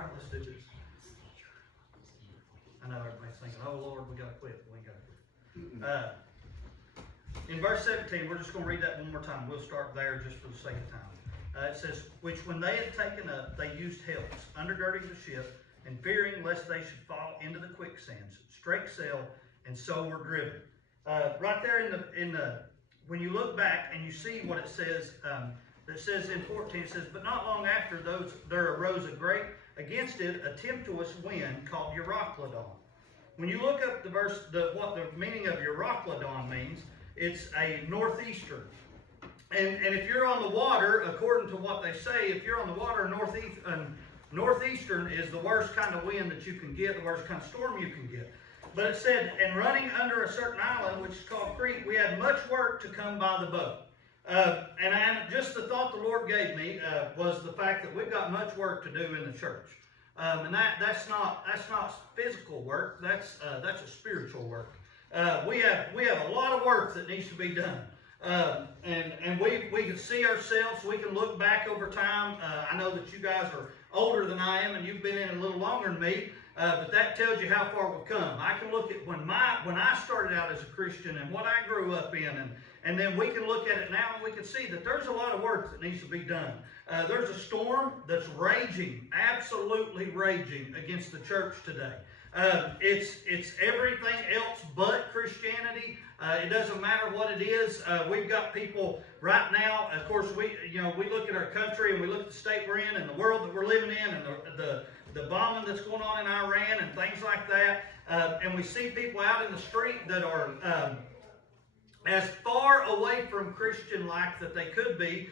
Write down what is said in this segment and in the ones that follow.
All right, let's do this. I know everybody's thinking, oh Lord, we got to quit. We ain't got to quit. In verse 17, we're just going to read that one more time. We'll start there just for the sake of time. It says, which when they had taken up, they used helps, undergirding the ship, and fearing lest they should fall into the quicksands, strake sail, and so were driven. Right there in the when you look back and you see what it says, that says in 14, it says, but not long after there arose a great against it a tempestuous wind called Euroclydon. When you look up the verse, what the meaning of Euroclydon means, it's a northeaster. And if you're on the water, according to what they say, if you're on the water, northeastern is the worst kind of wind that you can get, the worst kind of storm you can get. But it said, and running under a certain island, which is called Crete, we had much work to come by the boat. And just the thought the Lord gave me was the fact that we've got much work to do in the church. And that's not physical work, that's a spiritual work. We have a lot of work that needs to be done. And we can see ourselves, we can look back over time. I know that you guys are older than I am and you've been in a little longer than me, but that tells you how far we've come. I can look at when I started out as a Christian and what I grew up in, and then we can look at it now and we can see that there's a lot of work that needs to be done. There's a storm that's raging, absolutely raging against the church today. It's everything else but Christianity. It doesn't matter what it is. We've got people right now. Of course, we look at our country and we look at the state we're in and the world that we're living in and the bombing that's going on in Iran and things like that. And we see people out in the street that are as far away from Christian-like that they could be.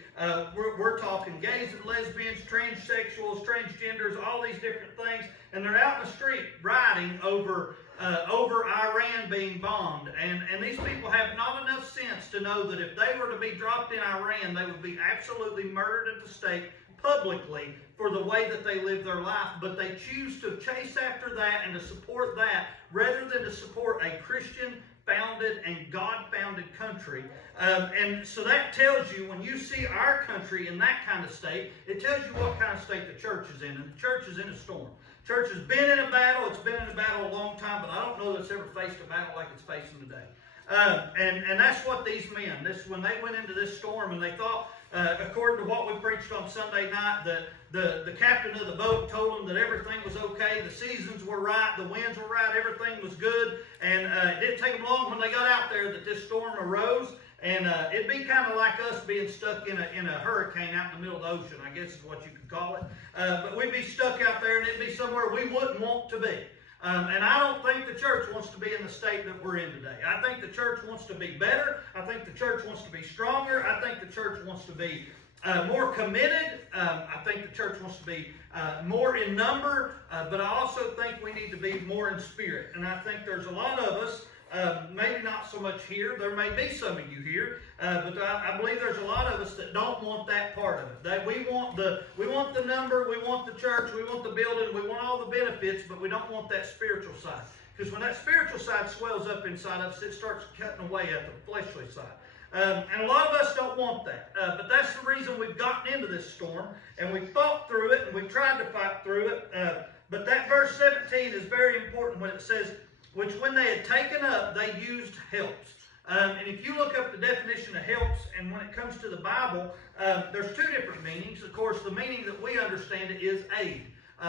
We're talking gays and lesbians, transsexuals, transgenders, all these different things, and they're out in the street rioting over Iran being bombed. And these people have not enough sense to know that if they were to be dropped in Iran, they would be absolutely murdered at the stake publicly for the way that they live their life, but they choose to chase after that and to support that rather than to support a Christian-founded and God-founded country. And so that tells you, when you see our country in that kind of state, it tells you what kind of state the church is in. And the church is in a storm. The church has been in a battle. It's been in a battle a long time, but I don't know that it's ever faced a battle like it's facing today. And that's what these men, when they went into this storm and they thought, according to what we preached on Sunday night, the captain of the boat told them that everything was okay, the seasons were right, the winds were right, everything was good, and it didn't take them long when they got out there that this storm arose, and it'd be kind of like us being stuck in a hurricane out in the middle of the ocean, I guess is what you could call it. But we'd be stuck out there and it'd be somewhere we wouldn't want to be. And I don't think the church wants to be in the state that we're in today. I think the church wants to be better. I think the church wants to be stronger. I think the church wants to be more committed. I think the church wants to be more in number. But I also think we need to be more in spirit. And I think there's a lot of us, maybe not so much here. There may be some of you here, but I believe there's a lot of us that don't want that part of it. That we want the number, we want the church, we want the building, we want all the benefits, but we don't want that spiritual side. Because when that spiritual side swells up inside of us, it starts cutting away at the fleshly side. And a lot of us don't want that. But that's the reason we've gotten into this storm, and we've fought through it, and we've tried to fight through it. But that verse 17 is very important when it says, which when they had taken up, they used helps. And if you look up the definition of helps, and when it comes to the Bible, there's two different meanings. Of course, the meaning that we understand it is aid.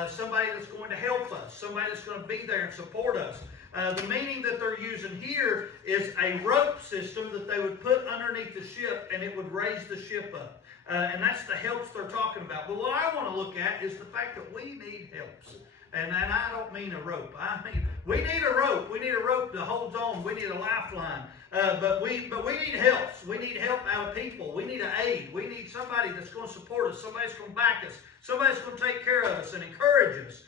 Somebody that's going to help us. Somebody that's going to be there and support us. The meaning that they're using here is a rope system that they would put underneath the ship, and it would raise the ship up. And that's the helps they're talking about. But what I want to look at is the fact that we need helps. And I don't mean a rope. I mean, we need a rope. We need a rope that holds on. We need a lifeline. But we need helps. We need help out of people. We need an aid. We need somebody that's going to support us. Somebody that's going to back us. Somebody that's going to take care of us and encourage us.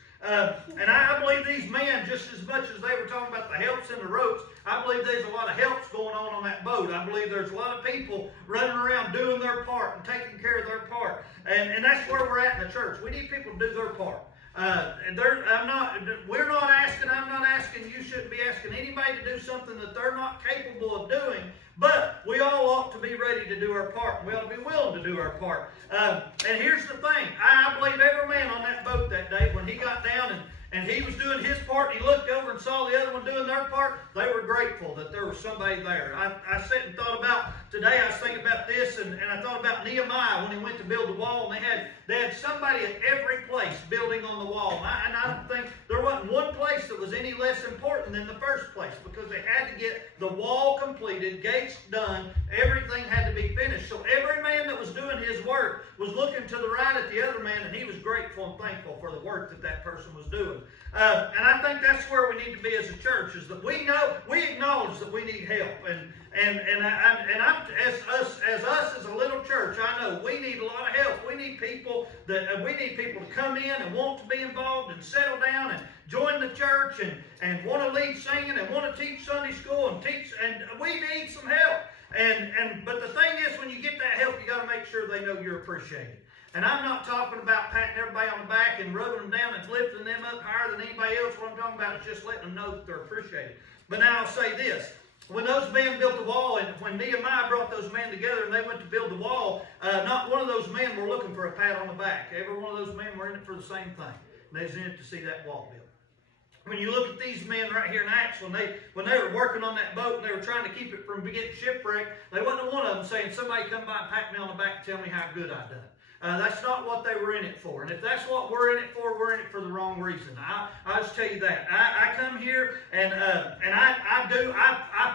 And I believe these men, just as much as they were talking about the helps and the ropes, I believe there's a lot of helps going on that boat. I believe there's a lot of people running around doing their part and taking care of their part. And that's where we're at in the church. We need people to do their part. We're not asking, I'm not asking, you shouldn't be asking anybody to do something that they're not capable of doing, but we all ought to be ready to do our part, and we ought to be willing to do our part. And here's the thing, I believe every man on that boat that day, when he got down and he was doing his part, and he looked over and saw the other one doing their part, they were grateful that there was somebody there. I sat and thought about, today I was thinking about this, and I thought about Nehemiah when he went to build the wall, and they had somebody at every place building on the wall. And I don't think there wasn't one place that was any less important than the first place, because they had to get the wall completed, gates done, everything had to be finished. So every man that was doing his work was looking to the right at the other man, and he was grateful and thankful for the work that person was doing. And I think that's where we need to be as a church, is that we acknowledge that we need help, and as a little church, I know we need a lot of help. We need people to come in and want to be involved and settle down and join the church and want to lead singing and want to teach Sunday school and we need some help. But the thing is, when you get that help, you got to make sure they know you're appreciated. And I'm not talking about patting everybody on the back and rubbing them down and lifting them up higher than anybody else. What I'm talking about is just letting them know that they're appreciated. But now I'll say this. When those men built the wall, and when Nehemiah brought those men together and they went to build the wall, not one of those men were looking for a pat on the back. Every one of those men were in it for the same thing. They was in it to see that wall built. When you look at these men right here in Acts, when they were working on that boat and they were trying to keep it from getting shipwrecked, they wasn't one of them saying, somebody come by and pat me on the back and tell me how good I done. That's not what they were in it for. And if that's what we're in it for, we're in it for the wrong reason. I'll just tell you that. I come here and I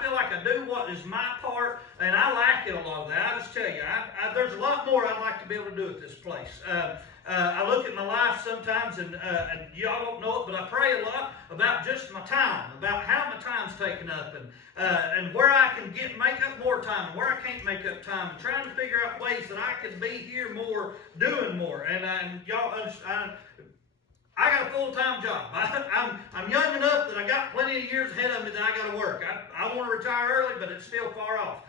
feel like I do what is my part, and I like it a lot of that. I just tell you, there's a lot more I'd like to be able to do at this place. I look at my life sometimes, and y'all don't know it, but I pray a lot about just my time, about how my time's taken up, and where I can make up more time, and where I can't make up time, and trying to figure out ways that I can be here more, doing more. And y'all understand, I got a full-time job. I'm young enough that I got plenty of years ahead of me that I got to work. I want to retire early, but it's still far off.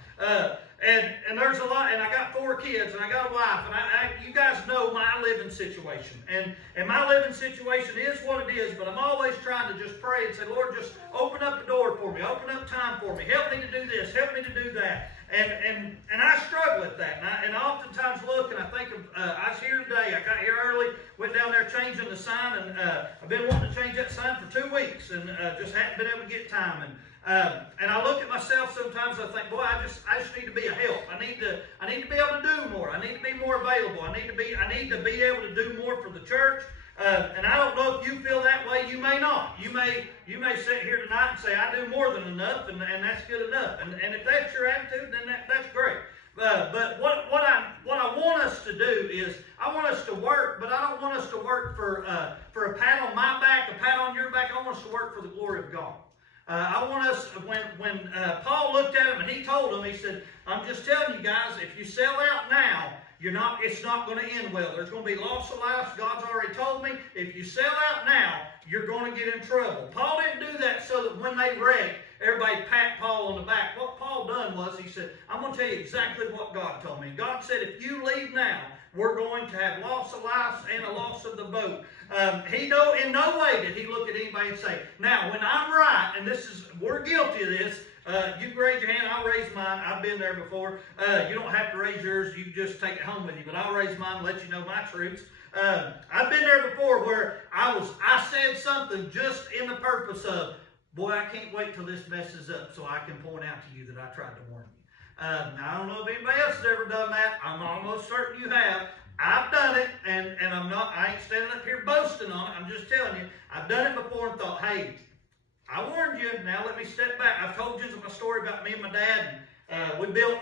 And there's a lot, and I got 4 kids, and I got a wife, and you guys know my living situation. And my living situation is what it is, but I'm always trying to just pray and say, Lord, just open up the door for me, open up time for me, help me to do this, help me to do that. And I struggle with that, and I oftentimes look and I think of, I was here today, I got here early, went down there changing the sign, and I've been wanting to change that sign for 2 weeks, and just hadn't been able to get time. And I look at myself sometimes, I think, boy, I just need to be a help. I need to be able to do more. I need to be more available. I need to be able to do more for the church. And I don't know if you feel that way. You may not. You may sit here tonight and say, I do more than enough, and that's good enough. And if that's your attitude, then that's great. But what I want us to do is, I want us to work, but I don't want us to work for a pat on my back, a pat on your back. I want us to work for the glory of God. I want us, when Paul looked at him and he told him, he said, I'm just telling you guys, if you sell out now, it's not going to end well. There's going to be loss of lives. God's already told me, if you sell out now, you're going to get in trouble. Paul didn't do that so that when they wrecked, everybody pat Paul on the back. What Paul done was, he said, I'm going to tell you exactly what God told me. God said, if you leave now, we're going to have loss of lives and a loss of the boat. In no way did he look at anybody and say, now, when I'm right, and we're guilty of this, you can raise your hand, I'll raise mine. I've been there before. You don't have to raise yours, you just take it home with you, but I'll raise mine and let you know my truths. I've been there before where I said something just in the purpose of, boy, I can't wait till this messes up so I can point out to you that I tried to warn you. Now, I don't know if anybody else has ever done that. I'm almost certain you have. I've done it, and I ain't standing up here boasting on it. I'm just telling you, I've done it before and thought, hey, I warned you. Now let me step back. I've told you my story about me and my dad. And, we built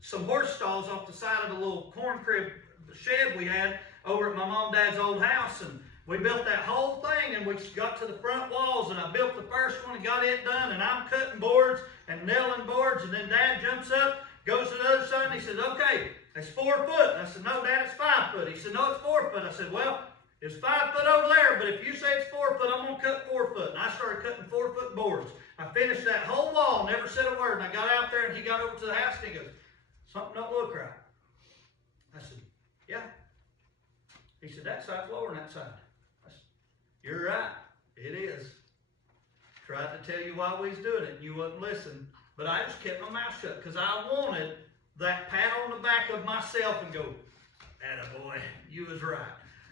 some horse stalls off the side of the little corn crib shed we had over at my mom and dad's old house, and we built that whole thing, and we got to the front walls, and I built the first one and got it done, and I'm cutting boards and nailing boards, and then Dad jumps up, goes to the other side, and he says, okay, it's 4 foot. And I said, no, Dad, it's 5 foot. He said, no, it's 4 foot. I said, well, it's 5 foot over there, but if you say it's 4 foot, I'm going to cut 4 foot. And I started cutting 4 foot boards. I finished that whole wall, never said a word, and I got out there, and he got over to the house, and he goes, something don't look right. I said, yeah. He said, that side's lower than that side. I said, You're right. It is. Tried to tell you why we was doing it, and you wouldn't listen. But I just kept my mouth shut because I wanted that pat on the back of myself and go, attaboy, you was right.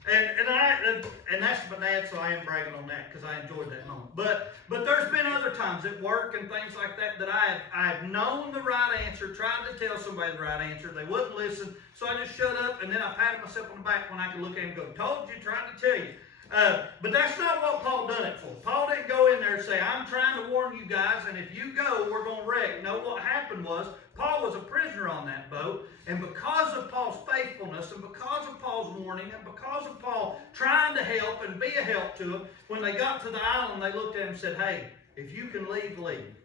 And that's my dad, so I am bragging on that because I enjoyed that moment. But there's been other times at work and things like that that I've known the right answer, tried to tell somebody the right answer, they wouldn't listen, so I just shut up and then I patted myself on the back when I could look at him and go, told you, tried to tell you. But that's not what Paul done it for. Paul didn't go in there and say, I'm trying to warn you guys, and if you go, we're going to wreck. No, what happened was, Paul was a prisoner on that boat, and because of Paul's faithfulness, and because of Paul's warning, and because of Paul trying to help and be a help to them, when they got to the island, they looked at him and said, hey, if you can leave, leave.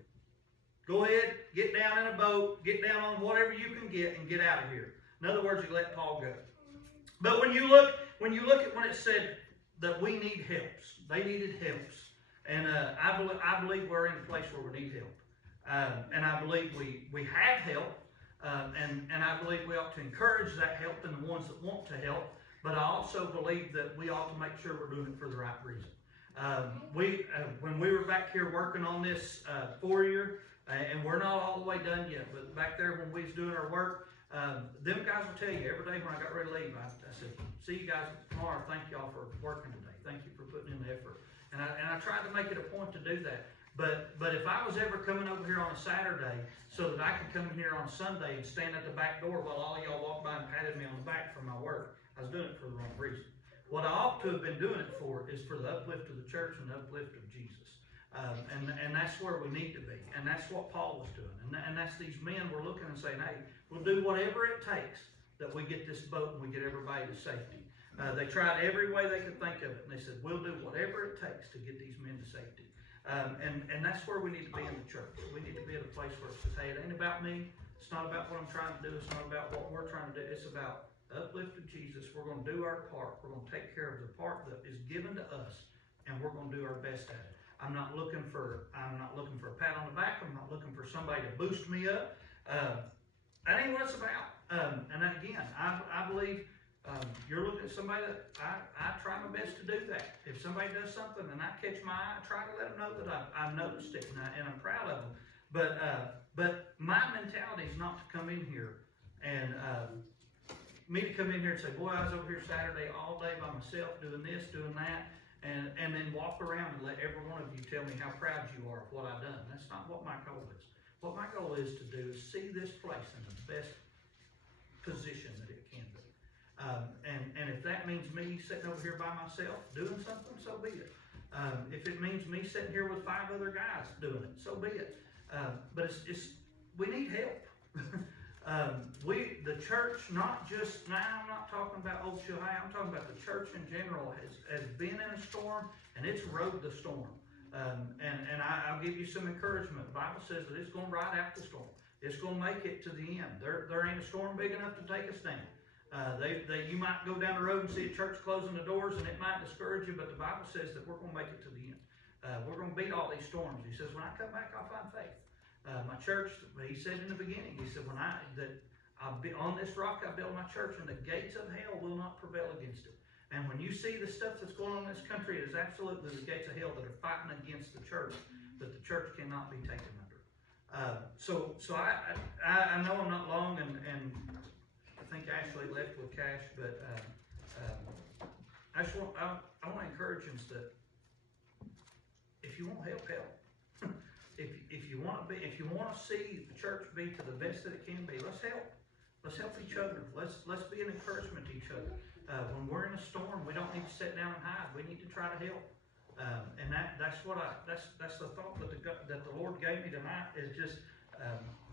Go ahead, get down in a boat, get down on whatever you can get, and get out of here. In other words, you let Paul go. But when you look at when it said that we need helps, they needed helps, and I believe we're in a place where we need help. And I believe we have help, and I believe we ought to encourage that help in the ones that want to help, but I also believe that we ought to make sure we're doing it for the right reason. When we were back here working on this 4-year, and we're not all the way done yet, but back there when we was doing our work, them guys will tell you every day when I got ready to leave, I said, see you guys tomorrow, thank y'all for working today, thank you for putting in the effort. And I tried to make it a point to do that. But if I was ever coming over here on a Saturday so that I could come in here on Sunday and stand at the back door while all of y'all walked by and patted me on the back for my work, I was doing it for the wrong reason. What I ought to have been doing it for is for the uplift of the church and the uplift of Jesus. And that's where we need to be. And that's what Paul was doing. And that's these men were looking and saying, hey, we'll do whatever it takes that we get this boat and we get everybody to safety. They tried every way they could think of it. And they said, we'll do whatever it takes to get these men to safety. And that's where we need to be in the church. We need to be at a place where it says, hey, it ain't about me. It's not about what I'm trying to do. It's not about what we're trying to do. It's about uplift of Jesus. We're going to do our part. We're going to take care of the part that is given to us, and we're going to do our best at it. I'm not looking for a pat on the back. I'm not looking for somebody to boost me up. That ain't what it's about. And again, I believe you're looking at somebody that I try my best to do that. If somebody does something and I catch my eye, I try to let them know that I've noticed it and I'm proud of them. But my mentality is not to come in here and me to come in here and say, boy, I was over here Saturday all day by myself doing this, doing that, and then walk around and let every one of you tell me how proud you are of what I've done. That's not what my goal is. What my goal is to do is see this place in the best position that it can be. And if that means me sitting over here by myself doing something, so be it. If it means me sitting here with 5 other guys doing it, so be it. But we need help. The church, not just now, I'm not talking about Oak Hill High, I'm talking about the church in general has been in a storm, and it's rode the storm. And I'll give you some encouragement. The Bible says that it's going to ride out the storm. It's going to make it to the end. There ain't a storm big enough to take us down. You might go down the road and see a church closing the doors, and it might discourage you, but the Bible says that we're going to make it to the end. We're going to beat all these storms. He says, when I come back, I'll find faith. My church, he said in the beginning, he said, I'll be on this rock I build my church, and the gates of hell will not prevail against it. And when you see the stuff that's going on in this country, it is absolutely the gates of hell that are fighting against the church, that the church cannot be taken under. So I know I'm not long, and I think Ashley left with Cash, but I want to encourage you that if you want help, help. If you want to see the church be to the best that it can be, let's help. Let's help each other. Let's be an encouragement to each other. When we're in a storm, we don't need to sit down and hide. We need to try to help. And that's the thought that the Lord gave me tonight is just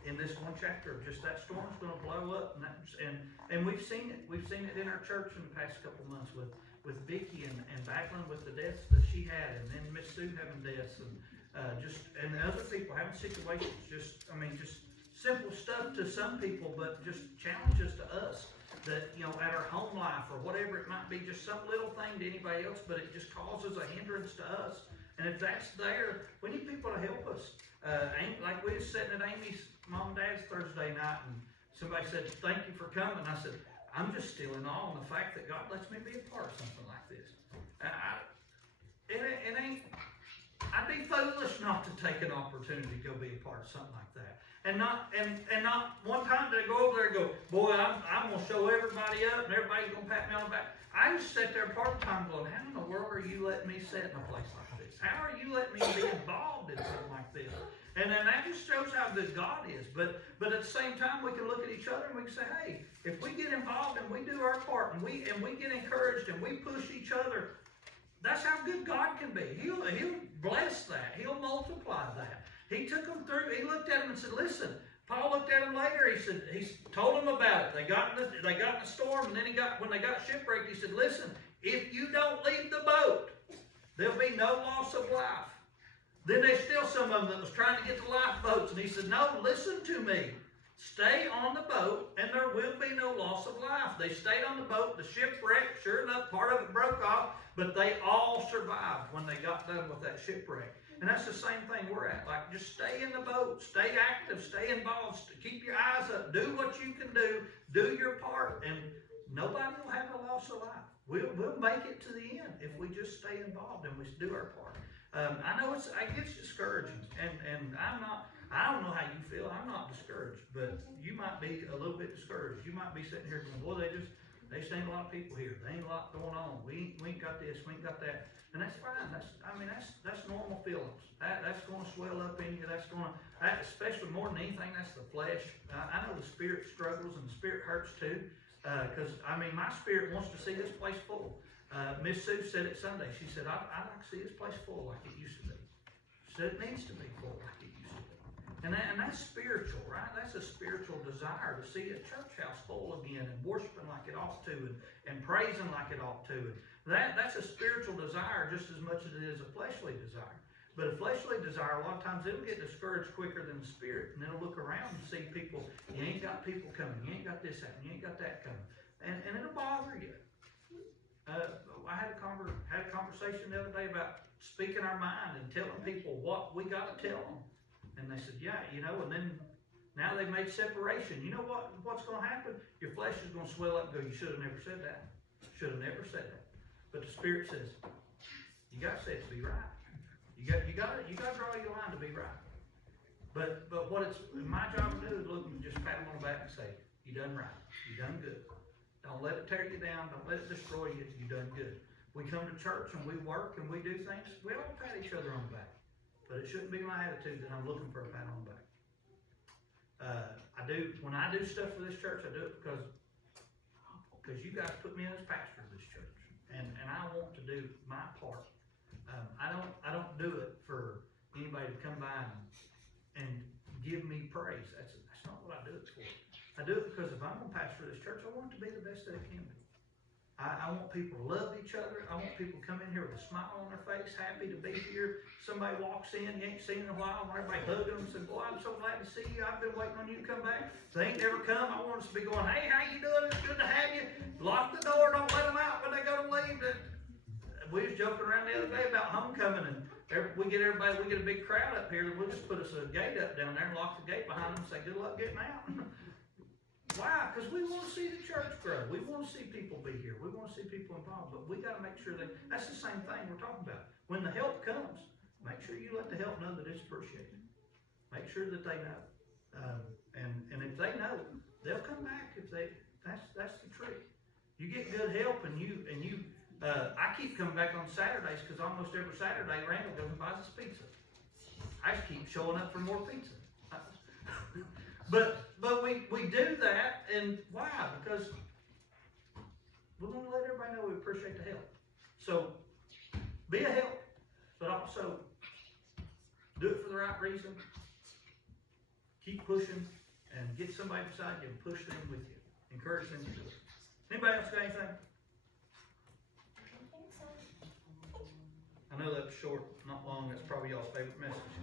in this one chapter of just that storm's going to blow up, and we've seen it. We've seen it in our church in the past couple of months with Vicki and battling with the deaths that she had, and then Miss Sue having deaths, and other people having situations. Just simple stuff to some people, but just challenges to us. That, at our home life or whatever it might be, just some little thing to anybody else, but it just causes a hindrance to us. And if that's there, we need people to help us. Like we were sitting at Amy's mom and dad's Thursday night, and somebody said, thank you for coming. I said, I'm just still in awe on the fact that God lets me be a part of something like this. it ain't, I'd be foolish not to take an opportunity to go be a part of something like that. And not one time did I go over there and go, boy, I'm going to show everybody up and everybody's going to pat me on the back. I just sat there part of the time going, how in the world are you letting me sit in a place like this? How are you letting me be involved in something like this? And then that just shows how good God is. But at the same time, we can look at each other and we can say, hey, if we get involved and we do our part and we get encouraged and we push each other, that's how good God can be. He'll bless that. He'll multiply that. He took them through. He looked at them and said, listen. Paul looked at them later. He told them about it. They got in the storm, and then when they got shipwrecked, he said, listen, if you don't leave the boat, there'll be no loss of life. Then there's still some of them that was trying to get the lifeboats, and he said, no, listen to me. Stay on the boat, and there will be no loss of life. They stayed on the boat. The ship wrecked. Sure enough, part of it broke off, but they all survived when they got done with that shipwreck. And that's the same thing we're at. Like, just stay in the boat. Stay active. Stay involved. Keep your eyes up. Do what you can do. Do your part. And nobody will have a loss of life. We'll make it to the end if we just stay involved and we do our part. I know it gets discouraging. And I don't know how you feel. I'm not discouraged. But you might be a little bit discouraged. You might be sitting here going, boy, they ain't a lot of people here. There ain't a lot going on. We ain't got this. We ain't got that. And that's fine. That's normal feelings. That's going to swell up in you. Especially more than anything, that's the flesh. I know the spirit struggles and the spirit hurts too. Because my spirit wants to see this place full. Miss Sue said it Sunday. She said, I'd like to see this place full like it used to be. She said it needs to be full like it used to be. And that's spiritual, right? That's a spiritual desire to see a church house full again and worshiping like it ought to and praising like it ought to. That's a spiritual desire just as much as it is a fleshly desire. But a fleshly desire, a lot of times it'll get discouraged quicker than the spirit. And it'll look around and see people, you ain't got people coming, you ain't got this happening, you ain't got that coming. And it'll bother you. I had a conversation the other day about speaking our mind and telling people what we got to tell them. And they said, yeah, and then now they've made separation. You know what's going to happen? Your flesh is going to swell up and go, you should have never said that. Should have never said that. But the Spirit says, you got to say it to be right. You got to draw your line to be right. But what it's my job to do is look and just pat them on the back and say, you done right. You done good. Don't let it tear you down. Don't let it destroy you. You done good. We come to church and we work and we do things. We all pat each other on the back. But it shouldn't be my attitude that I'm looking for a pat on the back. When I do stuff for this church, I do it because you guys put me in as pastor of this church. And I want to do my part. I don't do it for anybody to come by and give me praise. That's not what I do it for. I do it because if I'm going to pastor this church, I want it to be the best that it can be. I want people to love each other. I want people to come in here with a smile on their face, happy to be here. Somebody walks in, you ain't seen in a while, and everybody hug them and say, boy, I'm so glad to see you. I've been waiting on you to come back. If they ain't never come, I want us to be going, hey, how you doing? It's good to have you. Lock the door. Don't let them out when they go to leave. We was joking around the other day about homecoming, and we get a big crowd up here. We'll just put us a gate up down there and lock the gate behind them and say, good luck getting out. Why? Because we want to see the church grow. We want to see people be here. We want to see people involved. But we got to make sure that's the same thing we're talking about. When the help comes, make sure you let the help know that it's appreciated. Make sure that they know. And if they know, they'll come back. That's the trick. You get good help, and I keep coming back on Saturdays because almost every Saturday Randall goes and buys us pizza. I just keep showing up for more pizza. But we do that, and why? Because we want to let everybody know we appreciate the help. So be a help, but also do it for the right reason. Keep pushing, and get somebody beside you and push them with you. Encourage them to do it. Anybody else got anything? I know that was short, not long. That's probably y'all's favorite message.